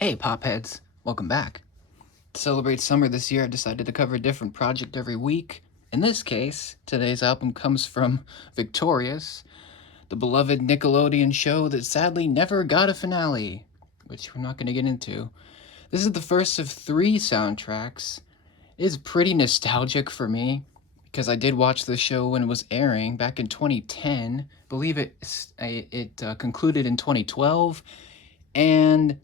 Hey, Popheads! Welcome back. To celebrate summer this year, I decided to cover a different project every week. In this case, today's album comes from Victorious, the beloved Nickelodeon show that sadly never got a finale, which we're not going to get into. This is the first of three soundtracks. It is pretty nostalgic for me because I did watch the show when it was airing back in 2010. I believe it concluded in 2012, and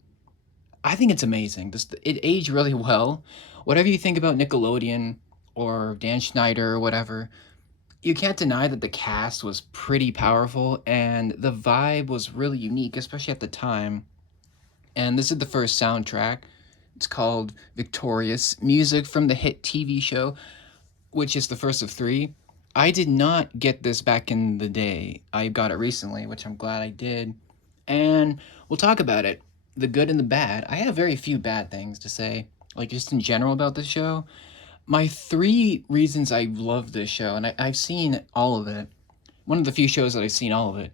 I think it's amazing. It aged really well. Whatever you think about Nickelodeon or Dan Schneider or whatever, you can't deny that the cast was pretty powerful and the vibe was really unique, especially at the time. And this is the first soundtrack. It's called Victorious, music from the hit TV show, which is the first of three. I did not get this back in the day. I got it recently, which I'm glad I did. And we'll talk about it, the good and the bad. I have very few bad things to say, like just in general about this show. My three reasons I love this show, and I've seen all of it. One of the few shows that I've seen all of it.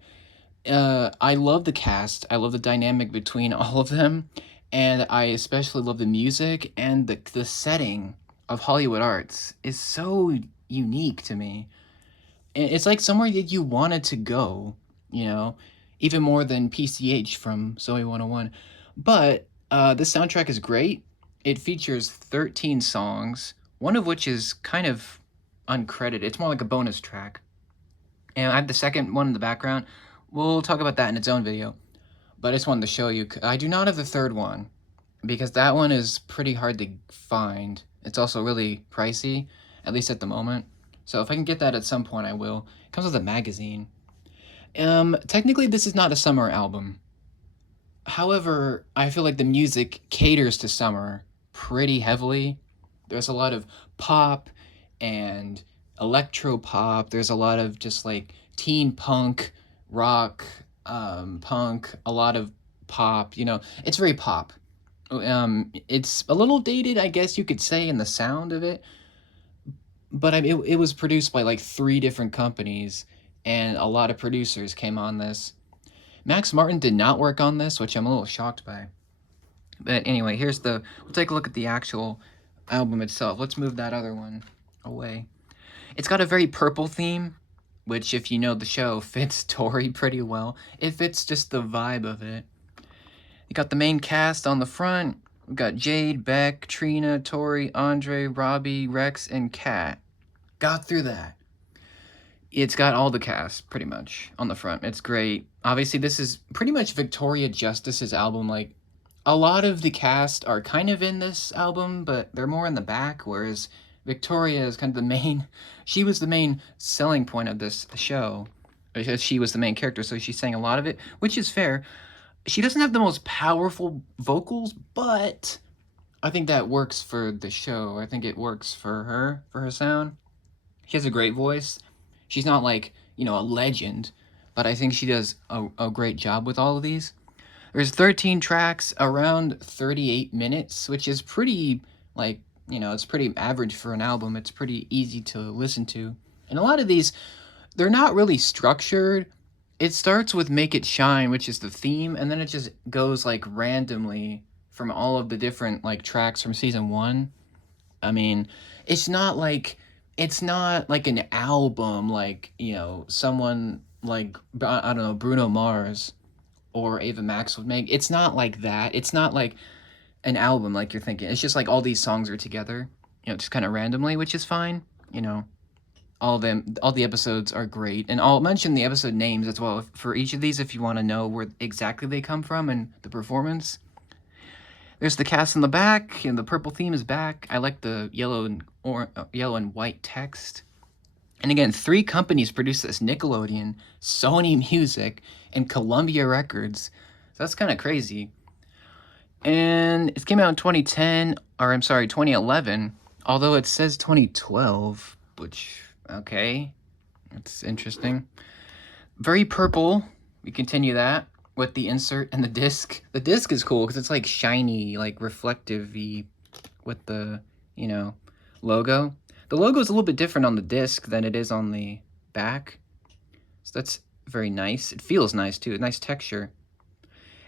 I love the cast. I love the dynamic between all of them, and I especially love the music and the setting of Hollywood Arts is so unique to me. It's like somewhere that you wanted to go, you know, even more than PCH from Zoe 101. But this soundtrack is great. It features 13 songs, one of which is kind of uncredited. It's more like a bonus track. And I have the second one in the background. We'll talk about that in its own video. But I just wanted to show you. I do not have the third one because that one is pretty hard to find. It's also really pricey, at least at the moment. So if I can get that at some point, I will. It comes with a magazine. Technically, this is not a summer album. However, I feel like the music caters to summer pretty heavily. There's a lot of pop and electro pop. There's a lot of just like teen punk, rock, punk, a lot of pop. It's very pop. It's a little dated, I guess you could say, in the sound of it, but it was produced by like three different companies, and a lot of producers came on this. Max Martin did not work on this, which I'm a little shocked by. But anyway, we'll take a look at the actual album itself. Let's move that other one away. It's got a very purple theme, which, if you know the show, fits Tori pretty well. It fits just the vibe of it. You got the main cast on the front. We've got Jade, Beck, Trina, Tori, Andre, Robbie, Rex, and Kat. Got through that. It's got all the cast, pretty much, on the front. It's great. Obviously, this is pretty much Victoria Justice's album. Like, a lot of the cast are kind of in this album, but they're more in the back, whereas Victoria is kind of the main... She was the main selling point of this show, because she was the main character, so she sang a lot of it, which is fair. She doesn't have the most powerful vocals, but I think that works for the show. I think it works for her sound. She has a great voice. She's not like, a legend, but I think she does a great job with all of these. There's 13 tracks, around 38 minutes, which is pretty, like, it's pretty average for an album. It's pretty easy to listen to. And a lot of these, they're not really structured. It starts with Make It Shine, which is the theme, and then it just goes, like, randomly from all of the different, like, tracks from season one. I mean, it's not like an album like, someone like, I don't know, Bruno Mars or Ava Max would make. It's not like that. It's not like an album like you're thinking. It's just like all these songs are together, just kind of randomly, which is fine. All the episodes are great, and I'll mention the episode names as well for each of these if you want to know where exactly they come from and the performance. There's the cast in the back, and the purple theme is back. I like the yellow and white text. And again, three companies produce this: Nickelodeon, Sony Music, and Columbia Records. So that's kind of crazy. And it came out in 2011, although it says 2012, which, okay, that's interesting. Very purple. We continue that with the insert and the disc. The disc is cool because it's like shiny, like reflective-y with the, logo. The logo is a little bit different on the disc than it is on the back. So that's very nice. It feels nice too, a nice texture.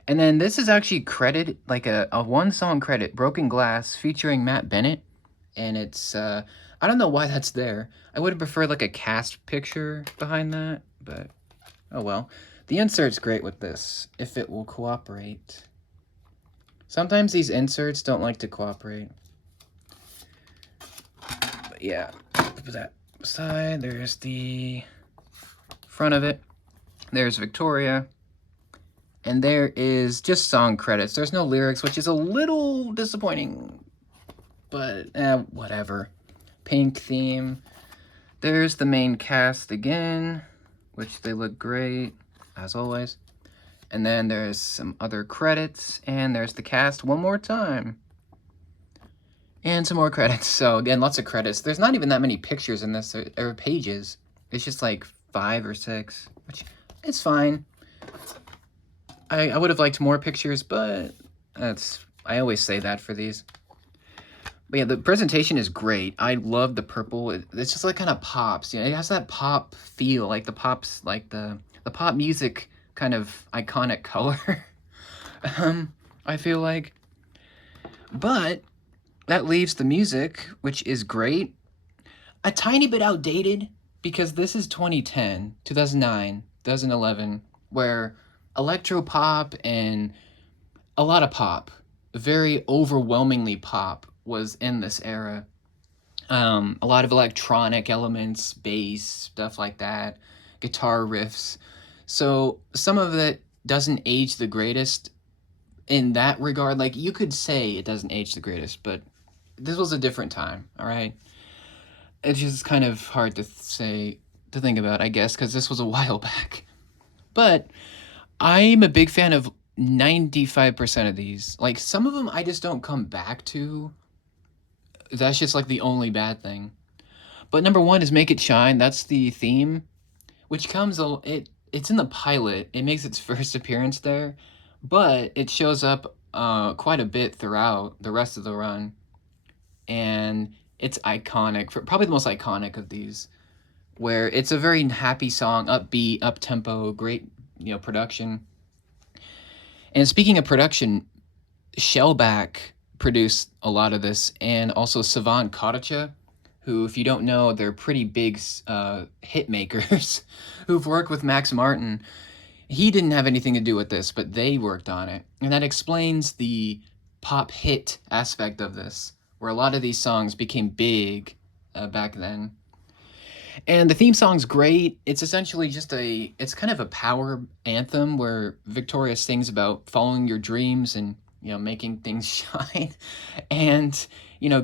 And then this is actually credited, like a one-song credit, Broken Glass, featuring Matt Bennett. And it's, I don't know why that's there. I would have preferred like a cast picture behind that, but oh well. The insert's great with this, if it will cooperate. Sometimes these inserts don't like to cooperate. But yeah, put that aside. There's the front of it. There's Victoria. And there is just song credits. There's no lyrics, which is a little disappointing. But, whatever. Pink theme. There's the main cast again, which they look great, as always. And then there's some other credits, and there's the cast one more time. And some more credits. So, again, lots of credits. There's not even that many pictures in this, or pages. It's just like 5 or 6, which is fine. I would have liked more pictures, but I always say that for these. But yeah, the presentation is great. I love the purple. It's just like kind of pops. You know, it has that pop feel, like the pops, like the pop music kind of iconic color. I feel like. But that leaves the music, which is great. A tiny bit outdated because this is 2010, 2009, 2011, where electro pop and a lot of pop, very overwhelmingly pop, was in this era. A lot of electronic elements, bass, stuff like that, guitar riffs. So some of it doesn't age the greatest in that regard. Like, you could say it doesn't age the greatest, but this was a different time, all right? It's just kind of hard to think about, I guess, because this was a while back. But I'm a big fan of 95% of these. Like, some of them I just don't come back to. That's just like the only bad thing. But number 1 is Make It Shine. That's the theme, which comes, it's in the pilot. It makes its first appearance there, but it shows up quite a bit throughout the rest of the run. And it's iconic, probably the most iconic of these, where it's a very happy song, upbeat, up-tempo, great, production. And speaking of production, Shellback produced a lot of this, and also Savant Koticha, who, if you don't know, they're pretty big hit makers who've worked with Max Martin. He didn't have anything to do with this, but they worked on it. And that explains the pop hit aspect of this, where a lot of these songs became big back then. And the theme song's great. It's essentially just it's kind of a power anthem where Victoria sings about following your dreams and, making things shine and,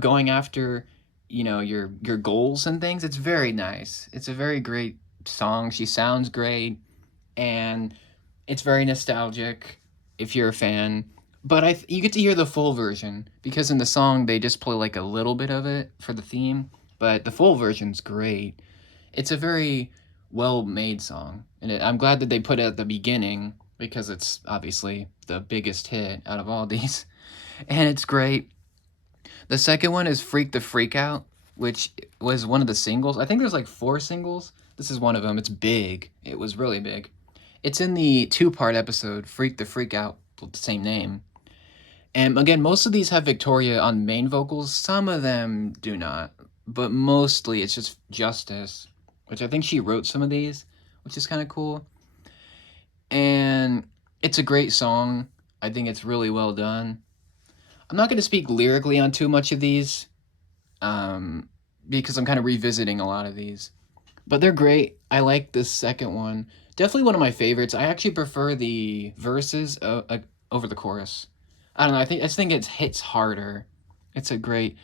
going after, your goals and things. It's very nice. It's a very great song. She sounds great, and it's very nostalgic if you're a fan. But you get to hear the full version, because in the song they just play like a little bit of it for the theme, but the full version's great. It's a very well-made song, and I'm glad that they put it at the beginning, because it's obviously the biggest hit out of all these, and it's great. The second one is Freak the Freak Out, which was one of the singles. I think there's like 4 singles. This is one of them. It's big. It was really big. It's in the 2-part episode, Freak the Freak Out, with the same name. And again, most of these have Victoria on main vocals. Some of them do not, but mostly it's just Justice, which I think she wrote some of these, which is kind of cool. And it's a great song. I think it's really well done. I'm not going to speak lyrically on too much of these, because I'm kind of revisiting a lot of these. But they're great. I like this second one. Definitely one of my favorites. I actually prefer the verses over the chorus. I don't know. I just think it hits harder. It's a great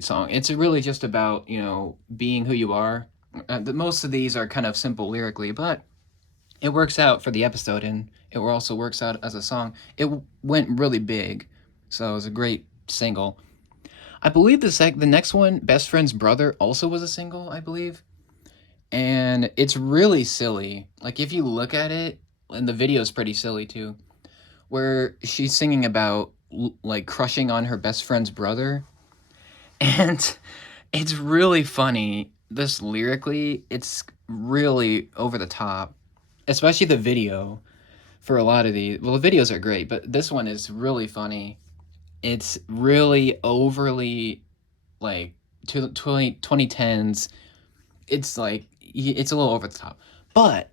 song. It's really just about, being who you are. Most of these are kind of simple lyrically, but it works out for the episode, and it also works out as a song. It went really big, so it was a great single. I believe the next one, Best Friend's Brother, also was a single, I believe. And it's really silly. Like, if you look at it, and the video's pretty silly too, where she's singing about, like, crushing on her best friend's brother. And it's really funny. This lyrically, it's really over the top, especially the video, for a lot of these. Well, the videos are great, but this one is really funny. It's really overly like 2010s. It's like it's a little over the top, but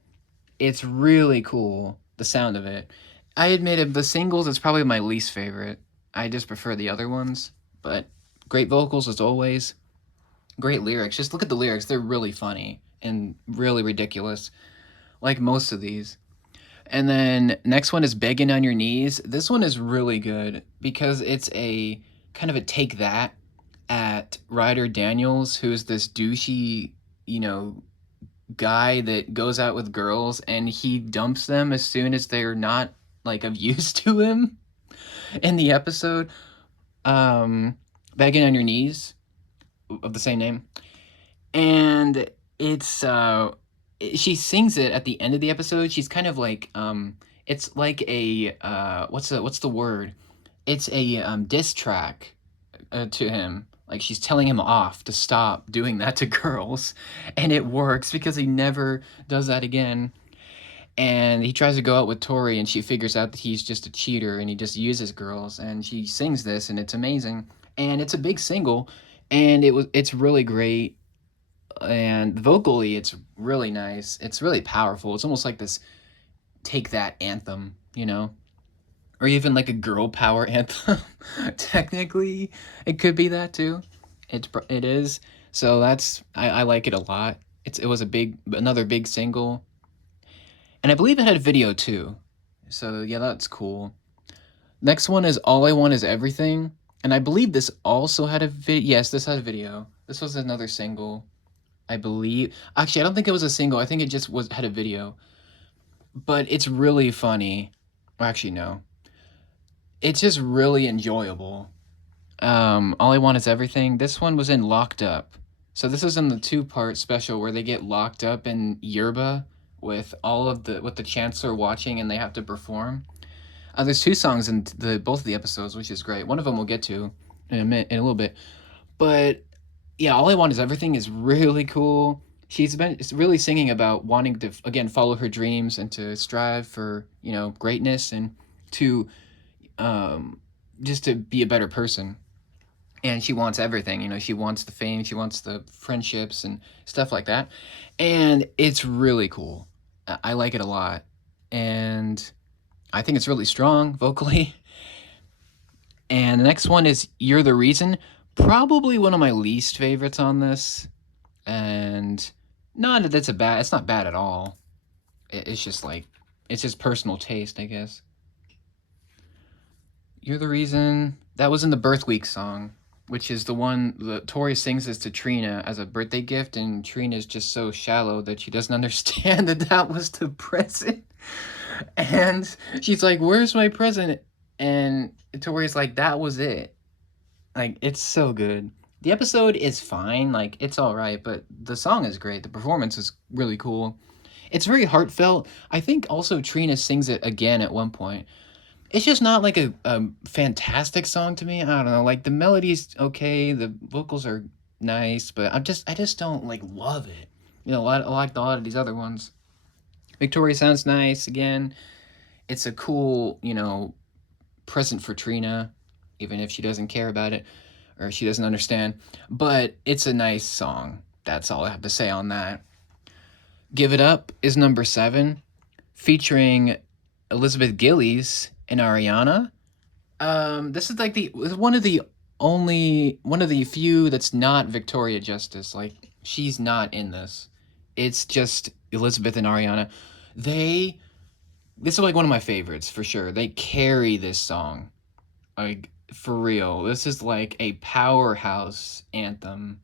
it's really cool. The sound of it. I admit of the singles, it's probably my least favorite. I just prefer the other ones, but great vocals as always. Great lyrics. Just look at the lyrics; they're really funny and really ridiculous, like most of these. And then next one is Begging on Your Knees. This one is really good because it's a kind of a take that at Ryder Daniels, who's this douchey, you know, guy that goes out with girls and he dumps them as soon as they're not like of use to him in the episode. Begging on Your Knees of the same name. And it's she sings it at the end of the episode. She's kind of like it's like a what's the word? It's a diss track to him. Like she's telling him off to stop doing that to girls, and it works because he never does that again. And he tries to go out with Tori, and she figures out that he's just a cheater and he just uses girls. And she sings this, and it's amazing. And it's a big single, and it's really great. And vocally, it's really nice. It's really powerful. It's almost like this take that anthem, you know, or even like a girl power anthem. Technically, it could be that too. It is. So I like it a lot. It was another big single, and I believe it had a video too. So yeah, that's cool. Next one is All I Want Is Everything, and I believe this also had a video. Yes, this had a video. This was another single, I believe. Actually, I don't think it was a single. I think it just had a video. But it's really funny. Well, actually, no. It's just really enjoyable. All I Want Is Everything. This one was in Locked Up. So this is in the 2-part special where they get locked up in yerba with the chancellor watching and they have to perform. There's 2 songs in both of the episodes, which is great. One of them we'll get to in a little bit. But yeah, All I Want Is Everything is really cool. It's really singing about wanting to again follow her dreams and to strive for greatness and to just to be a better person. And she wants everything. She wants the fame, she wants the friendships and stuff like that. And it's really cool. I like it a lot, and I think it's really strong vocally. And the next one is You're the Reason. Probably one of my least favorites on this. And not that it's not bad at all. It's just it's just personal taste, I guess. You're the Reason. That was in the Birth Week song, which is the one that Tori sings this to Trina as a birthday gift, and Trina's just so shallow that she doesn't understand that was the present. And she's like, "Where's my present?" And Tori's like, "That was it." Like, it's so good. The episode is fine, like it's all right, but the song is great. The performance is really cool. It's very heartfelt. I think also Trina sings it again at one point. It's just not like a fantastic song to me. I don't know. Like the melody's okay, the vocals are nice, but I just don't like love it. Like a lot of these other ones. Victoria sounds nice again. It's a cool, present for Trina, even if she doesn't care about it or she doesn't understand. But it's a nice song. That's all I have to say on that. Give It Up is number 7, featuring Elizabeth Gillies and Ariana. This is like one of the few that's not Victoria Justice. Like, she's not in this. It's just Elizabeth and Ariana. This is like one of my favorites for sure. They carry this song. Like, for real. This is like a powerhouse anthem.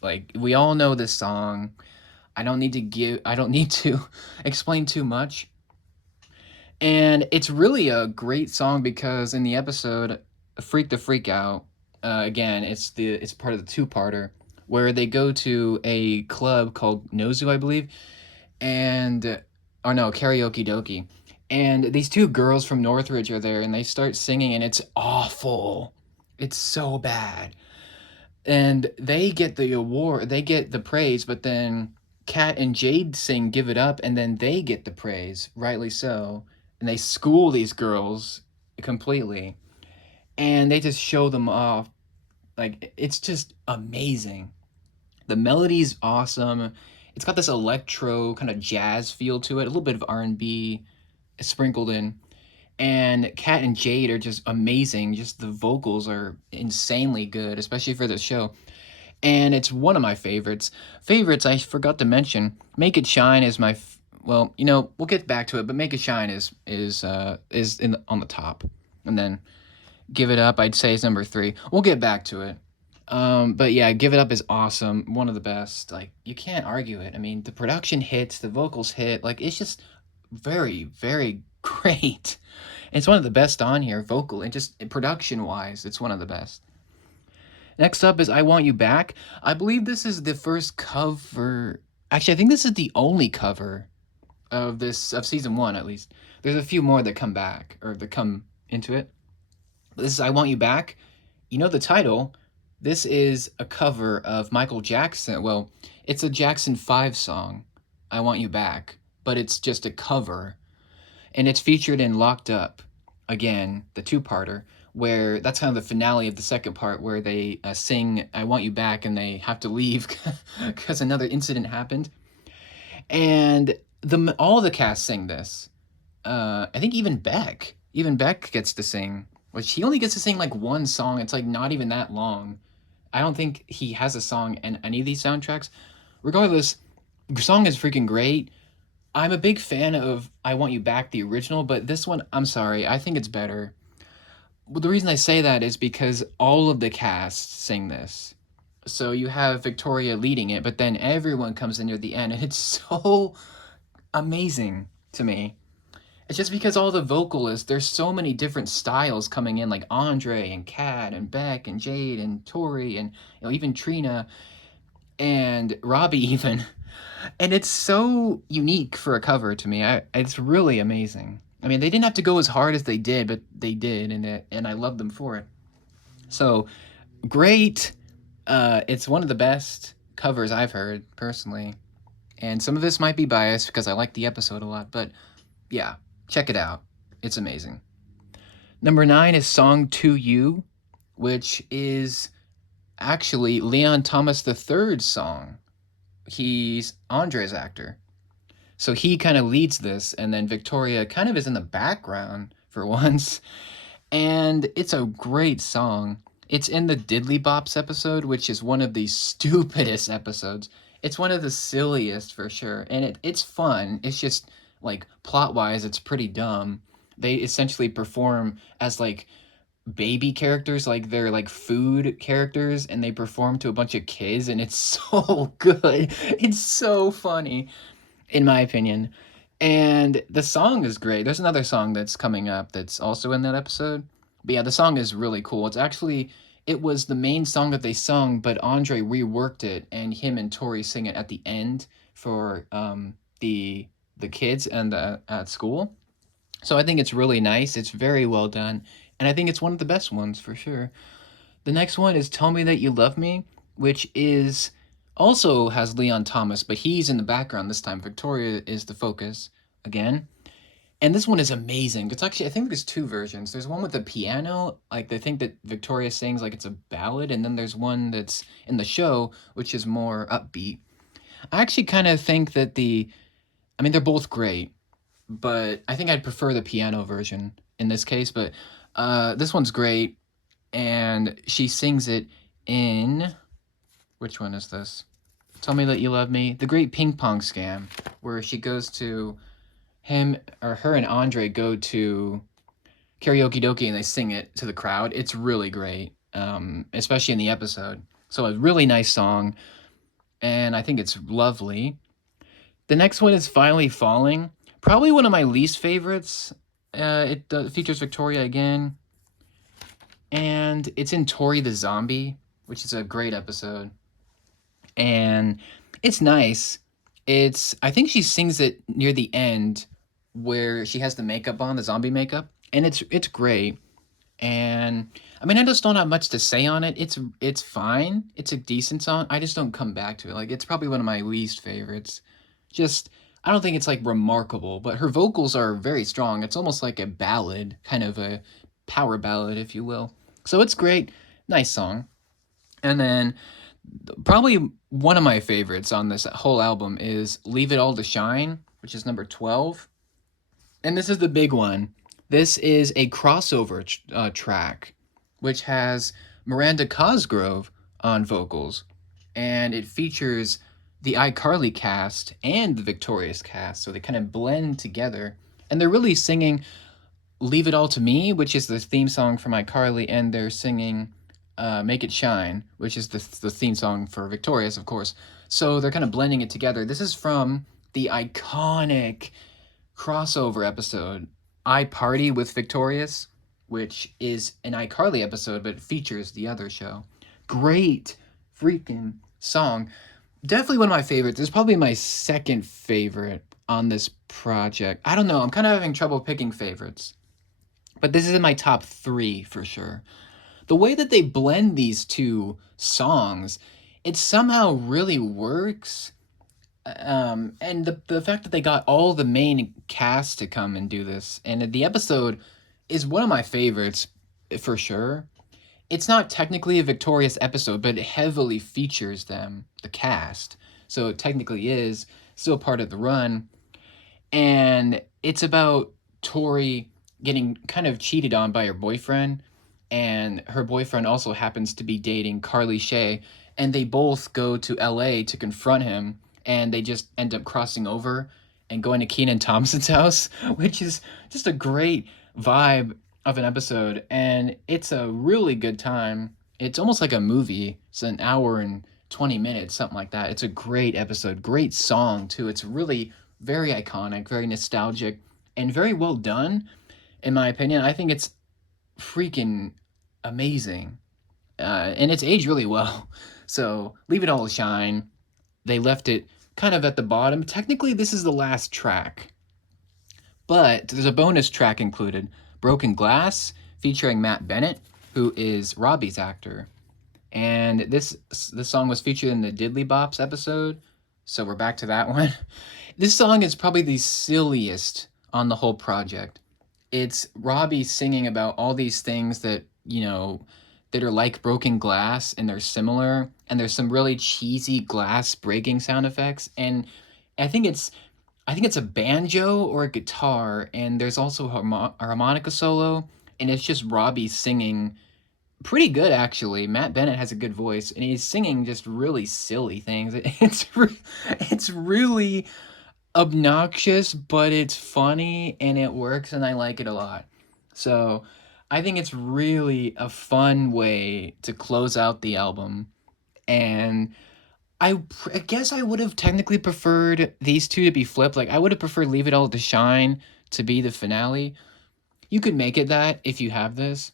Like, we all know this song. I don't need to explain too much. And it's really a great song because in the episode Freak the Freak Out, again, it's part of the 2-parter where they go to a club called Nozu, I believe, Karaoke Dokie. And these 2 girls from Northridge are there and they start singing and it's awful. It's so bad. And they get the award, they get the praise, but then Kat and Jade sing Give It Up and then they get the praise, rightly so. and they school these girls completely, and they just show them off. Like, it's just amazing. The melody's awesome. It's got this electro kind of jazz feel to it, a little bit of R&B sprinkled in. And Kat and Jade are just amazing. Just the vocals are insanely good, especially for this show. And it's one of my favorites. Favorites, I forgot to mention. Make It Shine is my well, we'll get back to it, but Make It Shine is on the top. And then Give It Up, I'd say, is number 3. We'll get back to it. But yeah, Give It Up is awesome. One of the best. Like, you can't argue it. I mean, the production hits, the vocals hit. Like, it's just very, very great. It's one of the best on here, vocal and just production wise. It's one of the best. Next up is I Want You Back. I believe this is the first cover. Actually, I think this is the only cover of season 1, at least. There's a few more that come back or that come into it. But this is I Want You Back. You know the title. This is a cover of Michael Jackson. Well, it's a Jackson 5 song, I Want You Back, but it's just a cover. And it's featured in Locked Up, again, the 2-parter, where that's kind of the finale of the second part, where they sing I Want You Back and they have to leave because another incident happened. And all the cast sing this. I think even Beck gets to sing, which he only gets to sing like one song. It's like not even that long. I don't think he has a song in any of these soundtracks. Regardless, the song is freaking great. I'm a big fan of I Want You Back, the original, but this one, I'm sorry, I think it's better. Well, the reason I say that is because all of the cast sing this. So you have Victoria leading it, but then everyone comes in near the end, and it's so amazing to me. It's just because all the vocalists, there's so many different styles coming in, like Andre and Kat and Beck and Jade and Tori and even Trina and Robbie even. And it's so unique for a cover to me. It's really amazing. I mean, they didn't have to go as hard as they did, but they did, and I love them for it. So great. It's one of the best covers I've heard personally, and some of this might be biased because I like the episode a lot, but yeah, check it out. It's amazing. Number 9 is Song to You, which is actually Leon Thomas III's song. He's Andre's actor. So he kind of leads this, and then Victoria kind of is in the background for once. And it's a great song. It's in the Diddley Bops episode, which is one of the stupidest episodes. It's one of the silliest for sure. And it's fun. It's just, like, plot-wise, it's pretty dumb. They essentially perform as, like, baby characters, like they're like food characters, and they perform to a bunch of kids, and it's so good. It's so funny, in my opinion. And the song is great. There's another song that's coming up that's also in that episode. But yeah, the song is really cool. It was the main song that they sung, but Andre reworked it, and him and Tori sing it at the end for the kids and at school. So I think it's really nice. It's very well done. And I think it's one of the best ones for sure. The next one is Tell Me That You Love Me, which is also has Leon Thomas, but he's in the background this time. Victoria is the focus again. And this one is amazing. It's actually, I think there's 2 versions. There's one with the piano, like they think that Victoria sings like it's a ballad, and then there's one that's in the show, which is more upbeat. I actually kind of think that they're both great, but I think I'd prefer the piano version in this case, but this one's great, and she sings it in, which one is this? Tell Me That You Love Me, The Great Ping Pong Scam, where she goes to her and Andre go to Karaoke Dokie and they sing it to the crowd. It's really great, especially in the episode. So a really nice song, and I think it's lovely. The next one is Finally Falling, probably one of my least favorites. It features Victoria again, and it's in Tori the Zombie, which is a great episode, and it's nice. I think she sings it near the end where she has the makeup on, the zombie makeup, and it's great. And I mean, I just don't have much to say on it. It's fine. It's a decent song. I just don't come back to it. Like, it's probably one of my least favorites. Just, I don't think it's like remarkable, but her vocals are very strong. It's almost like a ballad, kind of a power ballad, if you will. So it's great. Nice song. And then probably one of my favorites on this whole album is Leave It All to Shine, which is number 12. And this is the big one. This is a crossover track, which has Miranda Cosgrove on vocals, and it features the iCarly cast and the Victorious cast, so they kind of blend together, and they're really singing Leave It All to Me, which is the theme song from iCarly, and they're singing Make It Shine, which is the theme song for Victorious, of course. So they're kind of blending it together. This is from the iconic crossover episode, I Party with Victorious, which is an iCarly episode, but it features the other show. Great freaking song. Definitely one of my favorites. It's probably my second favorite on this project. I don't know. I'm kind of having trouble picking favorites, but this is in my top 3 for sure. The way that they blend these two songs, it somehow really works. And the fact that they got all the main cast to come and do this, and the episode is one of my favorites for sure. It's not technically a Victorious episode, but it heavily features them, the cast. So it technically is still part of the run. And it's about Tori getting kind of cheated on by her boyfriend. And her boyfriend also happens to be dating Carly Shay. And they both go to LA to confront him. And they just end up crossing over and going to Kenan Thompson's house, which is just a great vibe of an episode. And it's a really good time. It's almost like a movie. It's an hour and 20 minutes, something like that. It's a great episode. Great song, too. It's really very iconic, very nostalgic, and very well done, in my opinion. I think it's freaking amazing. And it's aged really well. So Leave It All to Shine. They left it kind of at the bottom. Technically, this is the last track, but there's a bonus track included, Broken Glass, featuring Matt Bennett, who is Robbie's actor. And this song was featured in the Diddley Bops episode, so we're back to that one. This song is probably the silliest on the whole project. It's Robbie singing about all these things that, that are like broken glass, and they're similar, and there's some really cheesy glass breaking sound effects, and I think it's a banjo or a guitar, and there's also a harmonica solo, and it's just Robbie singing pretty good, actually. Matt Bennett has a good voice, and he's singing just really silly things. It's really obnoxious, but it's funny, and it works, and I like it a lot. So I think it's really a fun way to close out the album, and I guess I would have technically preferred these two to be flipped. Like, I would have preferred Leave It All to Shine to be the finale. You could make it that if you have this.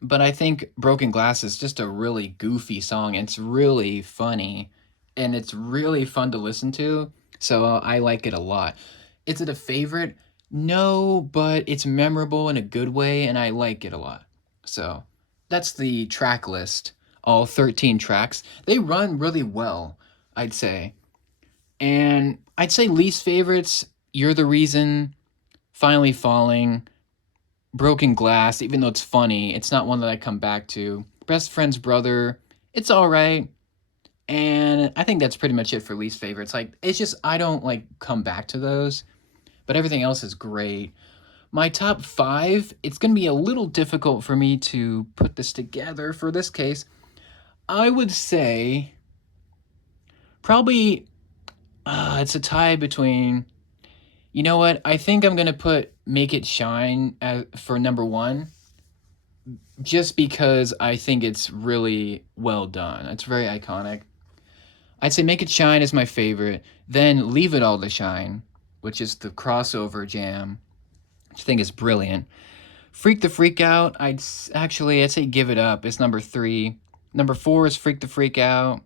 But I think Broken Glass is just a really goofy song. It's really funny. And it's really fun to listen to. So I like it a lot. Is it a favorite? No, but it's memorable in a good way. And I like it a lot. So that's the track list. All 13 tracks. They run really well, I'd say. And I'd say least favorites, You're the Reason, Finally Falling, Broken Glass, even though it's funny, it's not one that I come back to. Best Friend's Brother, it's alright. And I think that's pretty much it for least favorites. Like, it's just, I don't, come back to those. But everything else is great. My top 5, it's going to be a little difficult for me to put this together for this case. I would say probably it's a tie between, you know what, I think I'm going to put Make It Shine for number 1, just because I think it's really well done. It's very iconic. I'd say Make It Shine is my favorite, then Leave It All to Shine, which is the crossover jam, which I think is brilliant. Freak the Freak Out, I'd say Give It Up is number 3. Number 4 is Freak the Freak Out.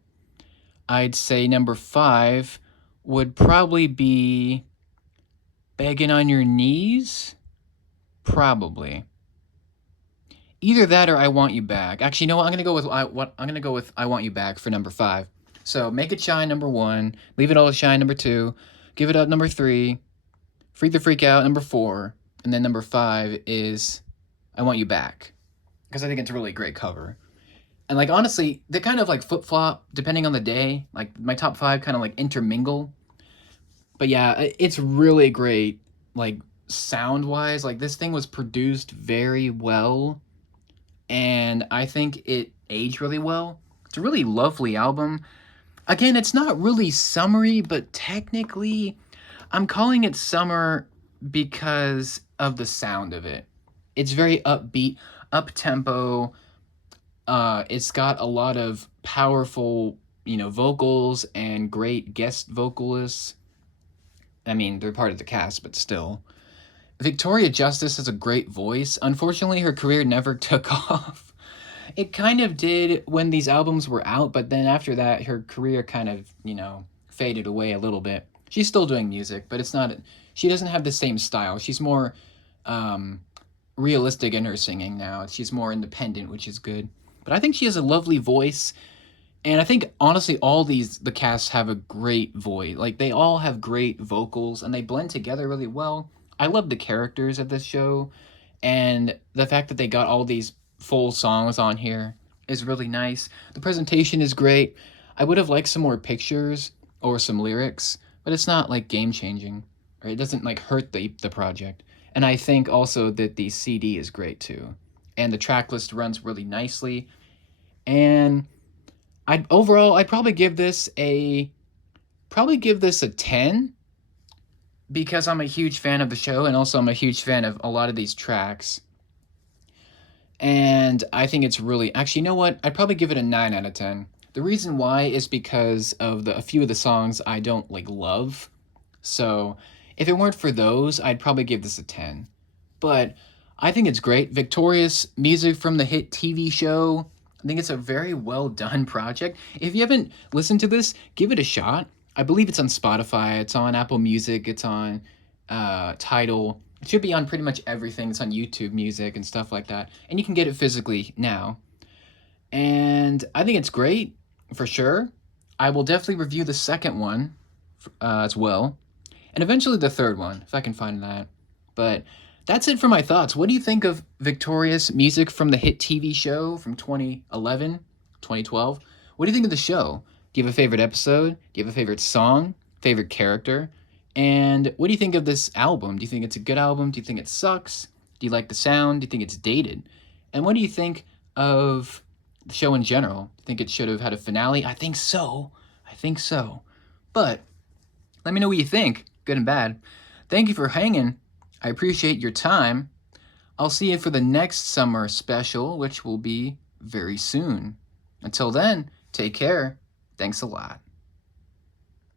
I'd say number 5 would probably be Begging on Your Knees. Probably. Either that or I Want You Back. Actually, you know what? I'm gonna go with I Want You Back for number 5. So Make It Shine number 1, Leave It All to Shine number 2, Give It Up, number 3. Freak the Freak Out, number 4. And then number 5 is I Want You Back. Because I think it's a really great cover. And like honestly, they kind of like flip-flop depending on the day. Like my top 5 kind of like intermingle. But yeah, it's really great. Like sound-wise, like this thing was produced very well. And I think it aged really well. It's a really lovely album. Again, it's not really summery, but technically I'm calling it summer because of the sound of it. It's very upbeat, up-tempo. It's got a lot of powerful, vocals and great guest vocalists. I mean, they're part of the cast, but still. Victoria Justice has a great voice. Unfortunately, her career never took off. It kind of did when these albums were out, but then after that, her career kind of, faded away a little bit. She's still doing music, but she doesn't have the same style. She's more realistic in her singing now. She's more independent, which is good. But I think she has a lovely voice. And I think, honestly, the casts have a great voice. Like, they all have great vocals, and they blend together really well. I love the characters of this show, and the fact that they got all these full songs on here is really nice. The presentation is great. I would have liked some more pictures or some lyrics, but it's not, like, game-changing. Right? It doesn't, like, hurt the project. And I think also that the CD is great, too. And the track list runs really nicely. And I'd probably give this a 10, because I'm a huge fan of the show, and also I'm a huge fan of a lot of these tracks. And I think it's really... Actually, you know what? I'd probably give it a 9 out of 10. The reason why is because of a few of the songs I don't, love. So, if it weren't for those, I'd probably give this a 10. But I think it's great. Victorious music from the hit TV show. I think it's a very well done project. If you haven't listened to this, give it a shot. I believe it's on Spotify, it's on Apple Music, it's on Tidal. It should be on pretty much everything. It's on YouTube Music and stuff like that. And you can get it physically now. And I think it's great, for sure. I will definitely review the second one as well. And eventually the third one, if I can find that. But that's it for my thoughts. What do you think of Victorious music from the hit TV show from 2011, 2012? What do you think of the show? Do you have a favorite episode? Do you have a favorite song? Favorite character? And what do you think of this album? Do you think it's a good album? Do you think it sucks? Do you like the sound? Do you think it's dated? And what do you think of the show in general? Do you think it should have had a finale? I think so. But let me know what you think, good and bad. Thank you for hanging. I appreciate your time. I'll see you for the next summer special, which will be very soon. Until then, take care. Thanks a lot.